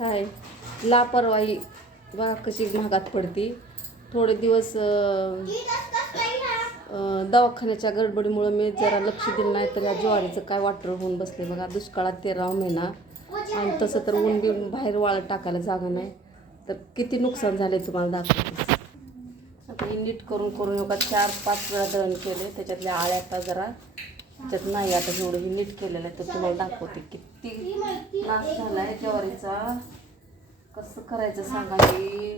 काय लापरवाही बा कशी महागात पडती. थोडे दिवस दवाखान्याच्या गडबडीमुळं मी जरा लक्ष दिलं नाही तर या ज्वारीचं काय वाटर होऊन बसले बघा. दुष्काळात तेरा महिना आणि तसं तर ऊन बिऊन बाहेर वाळत टाकायला जागा नाही. तर किती नुकसान झाले तुम्हाला दाखवते. आता नीट करून करून योगा चार पाच वेळा दळण केले त्याच्यातल्या आळ्या आता जरा त्याच्यात नाही आता एवढं मी नीट केलेलं आहे तर तुम्हाला दाखवते किती नाश झाला आहे ज्वारीचा. कसं करायचं सांगा हे?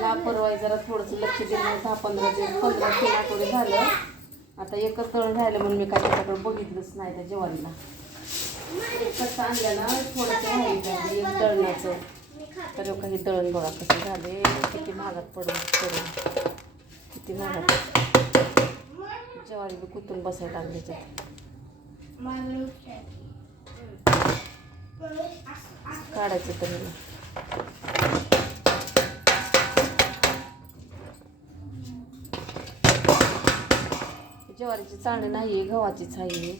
लापरवाही जरा थोडंसं लक्ष दिलं म्हणजे दहा पंधरा दिवस पंधरा तीन आठवडे झालं. आता एकच दळण राहिलं म्हणून मी काय त्याच्याकडे बघितलंच नाही त्या जेवणला कसं आणलं ना थोडंसं राहिलं एक दळण्याचं तर काही दळण बघा कसं झाले किती महागात पडून पडून किती महागात. ज्वारी बी कुतून बसायला लागली त्याच्यात काढायचं तर मला ज्वारीची चाळणी नाही आहे गव्हाचीच आहे.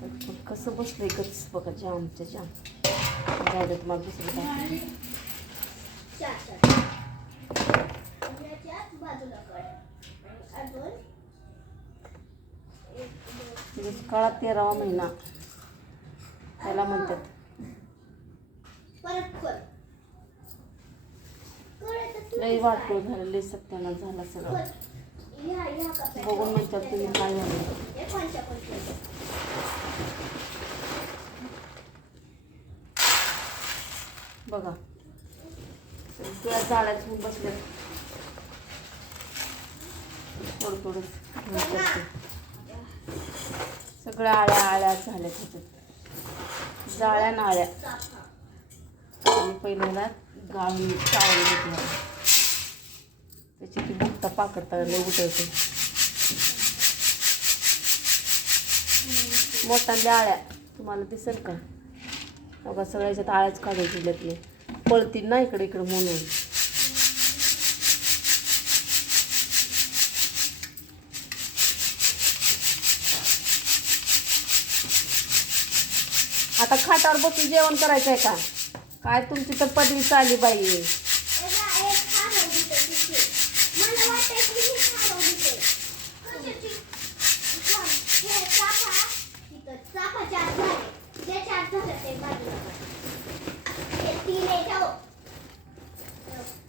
पण कसं बसलंय कच बघा जामच्या जाम. जायला तुम्हाला दुसरं दाखवते. दुष्काळात तेरावा महिना. त्याला म्हणतात. लई वाटतो झालं लई सत्यानाश झाला सगळं. बघून म्हणतात तुम्ही काय बघा. जाळ्याच होऊन बसल्या थोडं थोडं. सगळं सगळ्या आळ्या आळ्या झाल्या त्याच्यात. जाळ्या नाळ्या. आणि पहिल्यांदा गाळून चाळून घेतल्या त्याची ती बुकता पाकडता लई उठवते. मोठ्या आळ्या. तुम्हाला दिसेल का? बघा सगळ्याच्यात आळ्याच काढून त्यातले पळतील ना इकडे इकडे म्हणून. आता खाटावर बसून जेवण करायचं आहे का? काय तुमची तर पदवी चालली बाई.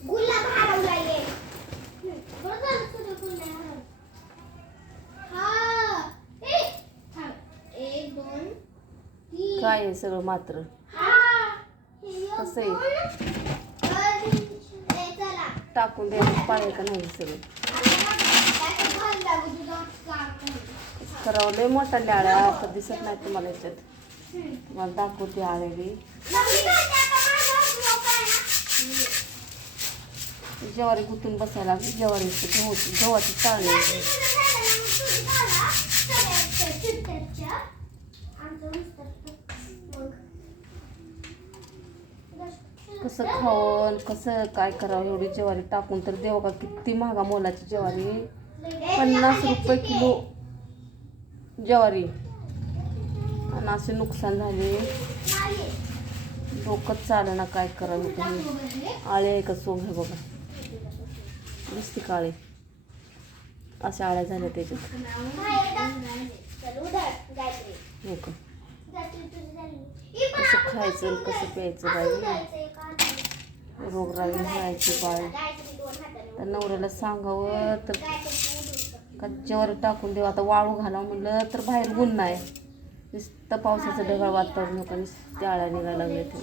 गुलाब हरवला ये बरं झालं तुझं गुलाब हरवलं. हा ए, थांब. एक दोन तीन काय आहे सगळं मात्र कसं आहे? आहे चला टाकून द्यायचं पाणी का नाही सगळं त्याचं घर लागू तुझं काम नाही. करावं लय मोठा आळ्या आता दिसत नाही तुम्हाला याच्यात तुम्हाला दाखवते आळ्या बी मम्मी काय त्या कामाला लोक आहे ना? ज्वारी गुतून बसायला लागली ज्वारीची गव्हाची गव्हाची चाळणी कसं खावं कसं काय करावं एवढी ज्वारी टाकून तर देव का किती महागा मोलाची ज्वारी. पन्नास रुपये किलो ज्वारी. आणि असे नुकसान झाले. डोकंच चालना काय करावं तुम्ही? आळे आहे का सोंग आहे बघा. दिसते काळे अशा आळ्या झाल्या त्याच्यात. हो का? कसं खायचं कसं प्यायचं बाई? रोगराई व्हायची बाळ तर नवऱ्याला सांगावं तर का ज्वारी टाकून देऊ. आता वाळू घालावं म्हणलं तर बाहेर ऊन नाही. नुसतं पावसाचं ढगाळ वातावरण होतं नुसतं आळ्या निघायला लागले ते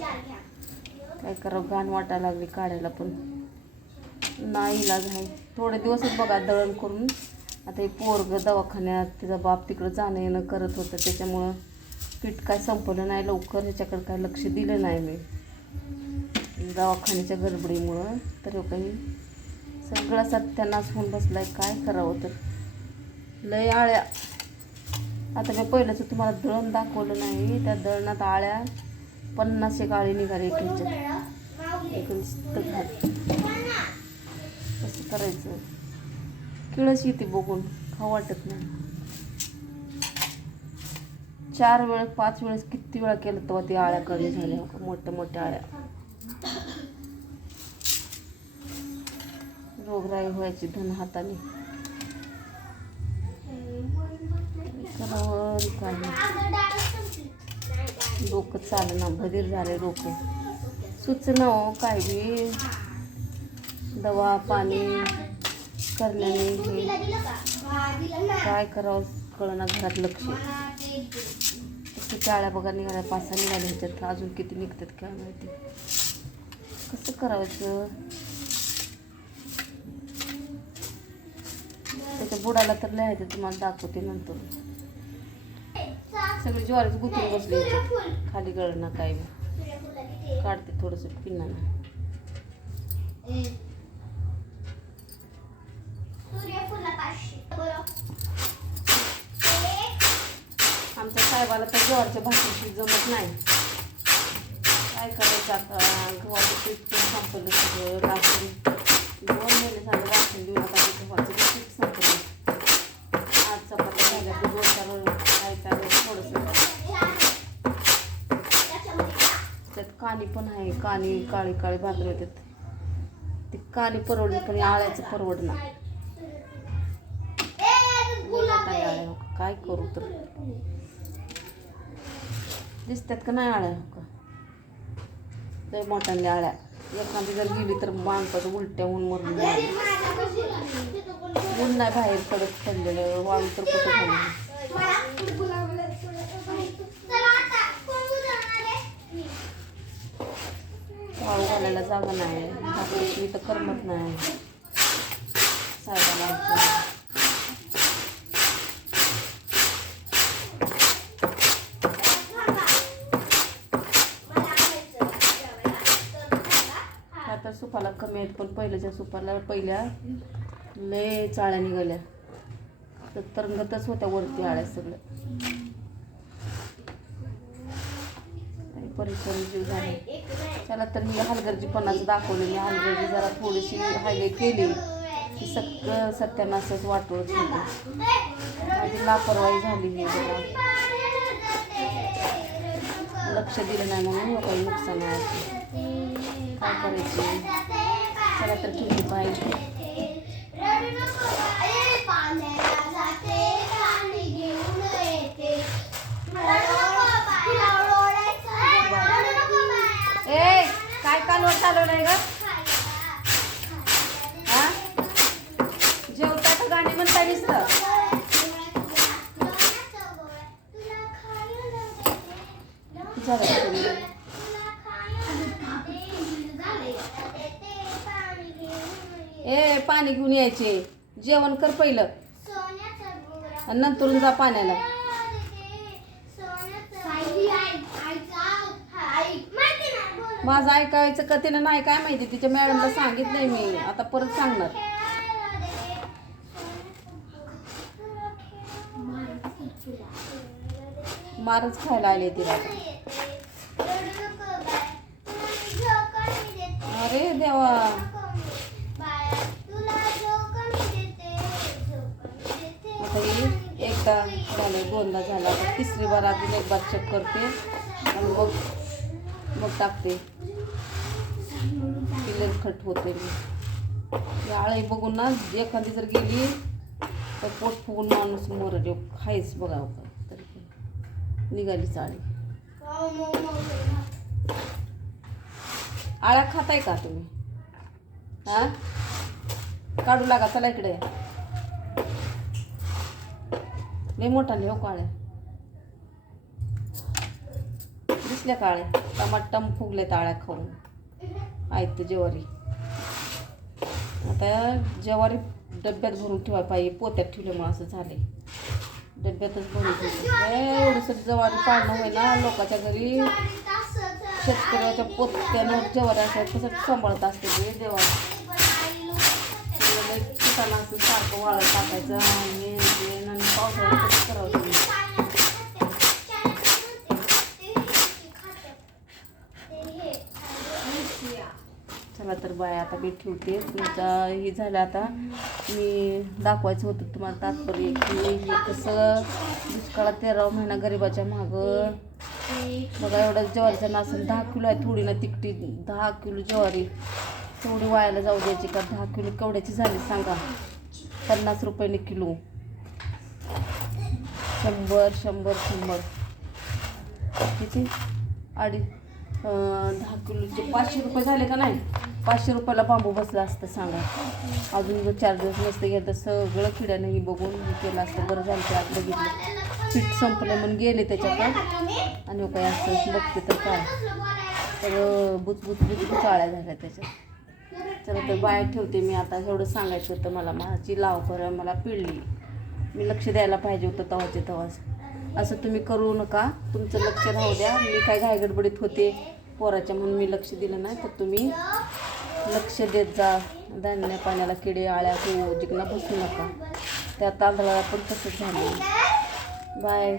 काय करावं? घाण वाटायला लागली काढायला पण. नाही इलाज आहे. थोडे दिवसच बघा दळण करून. आता हे पोरग दवाखान्यात तिचा बाप तिकडं जाणं येणं करत होतं त्याच्यामुळं पीठ काय संपलं नाही लवकर ह्याच्याकडे काय लक्ष दिलं नाही मी. दवाखान्याच्या गडबडीमुळं. तर काही काही सगळा सत्यानाश होऊन बसलाय काय करावं तर. लय आळ्या. आता मी पहिलंच तुम्हाला दळण दाखवलं नाही त्या दळणात आळ्या. पन्नास एक आळी निघाली एक ह्याच्यात. एक कसं करायचं? किळस येते बघून खाऊ वाटत नाही. चार वेळ पाच वेळेस किती वेळा केलं तेव्हा ते आळ्या कमी झाल्या का मोठ्या मोठ्या आळ्या. रोगराई व्हायची धन हाताने. करावं चाल काय नाही. चालना झाले डोकं. सुचना हो काय बी. दवा पाणी करण्याने काय करावं कळना घरात लक्ष. तसं बघा निघाल्या पासा निघाल्या ह्याच्यात. अजून किती निघतात काय माहिती. कसं करायचं? त्याच्या बुडाला तर लिहायचं तुम्हाला दाखवते नंतर. सगळी ज्वारीच गुतून बसली ह्याच्यात. खाली गळणं काय? काढते थोडंसं पिन्नानं साहेबाला तर ज्वारीच्या भाकरीची जमत नाही. काय करायचं आता? गव्हाचं पीठ पण संपलं सगळं राशन दोन महिने झालं राशन देऊन आता गव्हाचं पीठ संपलं. आज चपात्या झाल्या तर दोन चार काय चालेल थोडंसं. त्यात कानी पण आहे कानी काळी काळी भाकरी होतात ते कानी परवडली पण आळ्याचं परवडणार. काय करू तर? दिसतात का नाही आळ्या? का लय मोठ्याने आळ्या. एखादी जर गेली तर माणसाचं उलट्या ऊन मरून ऊन नाही बाहेर पडत पडलेलं वाळू तर कुठं खाली वाळू घालायला जागा नाही. भाकरीची इथं करमत नाही. सुपाला कमी आहेत पण पहिल्याच्या सुपाला पहिल्या लय चाळ्या निघाल्या. तर तरंगतच होत्या वरती आळ्या सगळ्या. आणि परिश्रम जीव झाले. चला तर मी हलगर्जीपणाचं दाखवलं. मी हलगर्जी जरा थोडीशी हायवे केली. की सगळं सत्यानाशच वाटवत होते. माझी लापरवाही झाली ही जरा. लक्ष दिलं नाही म्हणून काही नुकसान आहे काय करायचे? चला तर ठेवली पाहिजे ए काय कालवड चालवलंय ग? हा? जेवता का गाणी म्हणता दिसतं झालं का तुम्ही? ए घ्यायचे जेवण कर पहिलं. आणि नंतरून जा पाण्याला. माझं ऐकायचं का तिनं नाही काय माहिती? तिच्या मॅडमला सांगितलंय मी. आता परत सांगणार. मारच खायला आले तिला अरे देवा. एकदा झालं दोनदा झाला. तिसरी बार अजून एक बार चेक करते. आणि मग मग टाकते. किलर खट होते मी. ही आळी बघून ना एखादी जर गेली तर पोट फुगून माणूस मरड खायच बघावं का? तरी निघाली चाळी. आळ्या खाताय का तुम्ही? हा? काढू लागा चला इकडे. लय मोठा लिहो काळ्या. दिसल्या काळ्या. टमाटम फुगले ताळ्या खाऊन. आहेत जेवारी. आता जेवारी डब्यात भरून ठेवायला पाहिजे. पोत्यात ठेवल्यामुळे असं झाले डब्यातच भरून ठेवलं. एवढंसं जवारी पाडणं होय ना लोकांच्या घरी शेतकऱ्याच्या पोत्यानं जेवारी असतात कसं सांभाळत असते ते देवा. पिकाला असं सारखं वाळत टाकायचं. चला तर बाय आता मी ठेवते. तुमचा हे झालं आता. मी दाखवायचं होतं तुम्हाला तात्पर्य की हे कसं दुष्काळात तेरावा महिना गरिबाच्या मागं. बघा एवढं ज्वारीचा नासन दहा किलो आहे थोडी ना तिकटी दहा किलो ज्वारी. थोडी वायाला जाऊ द्यायची का? दहा किलो केवढ्याची झाली सांगा. पन्नास रुपयाने किलो. शंभर शंभर शंभर. किती? अडी दहा किलोचे पाचशे रुपये झाले का नाही? पाचशे रुपयाला बांबू बसला असतं सांगा. अजून जर चार दिवस नसते गेलं तर सगळं खिड्यानंही बघून केलं असतं बरं झालं ते आपलं बघितलं पीठ संपलं म्हणून गेले त्याच्यात आणि हो काय असं बघते तर काय? तर बुचबुच बुचबुच काळ्या झाल्या त्याच्यात चला तर बाहेर ठेवते मी आता. एवढं सांगायचं होतं मला. माझी लाव करा मला पिळली. मी लक्ष द्यायला पाहिजे होतं तवाचे तवाच. असं तुम्ही करू नका. तुमचं लक्ष राहू द्या. मी काय घायगडबडीत होते पोराच्या म्हणून मी लक्ष दिलं नाही तर तुम्ही लक्ष देत जा. धान्य पाण्याला किडे आळ्या हो बसू नका. त्या तांदळाला पण तसंच झालं. बाय.